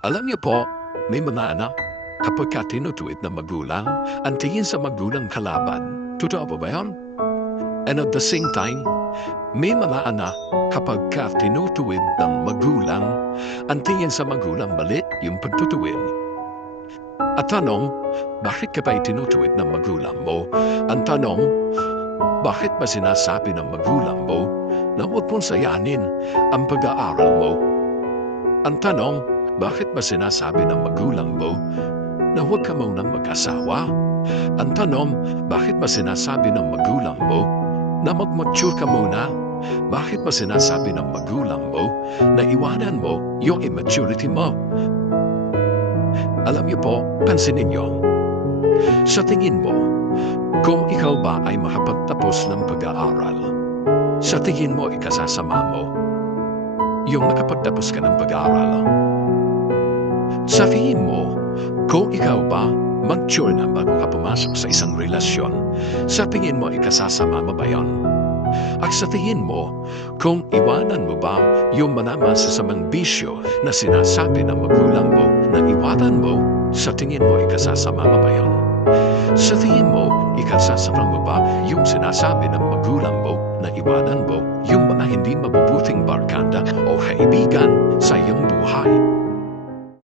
Alam niyo po, may mga anak, kapag ka tinutuwid ng magulang, ang sa magulang kalaban. Totoo ba ba yun? And at the same time, may mga anak, kapag ka tinutuwid ng magulang, ang sa magulang mali yung pagtutuwid. At tanong, bakit ka ba itinutuwid ng magulang mo? Ang tanong, bakit ba sinasabi ng magulang mo na huwag mong sayanin ang pag-aaral mo? Ang tanong, bakit ba sinasabi ng magulang mo na huwag ka munang mag-asawa? Ang tanong, bakit ba sinasabi ng magulang mo na mag-mature ka muna? Bakit ba sinasabi ng magulang mo na iwanan mo yung immaturity mo? Alam niyo po, pansinin niyo, sa tingin mo, kung ikaw ba ay makapagtapos ng pag-aaral, sa tingin mo ikasasama mo yung nakapagtapos ka ng pag-aaral. Sa tingin mo, kung ikaw ba mature na bago ka sa isang relasyon, sa tingin mo ikasasama mo ba yun? At sa tingin mo, kung iwanan mo ba yung manama sa samang bisyo na sinasabi ng magulang mo na iwanan mo, sa tingin mo ikasasama mo ba yun? Sa tingin mo, ikasasama mo ba yung sinasabi ng magulang mo na iwanan mo yung mga hindi mabubuting barkada o kaibigan?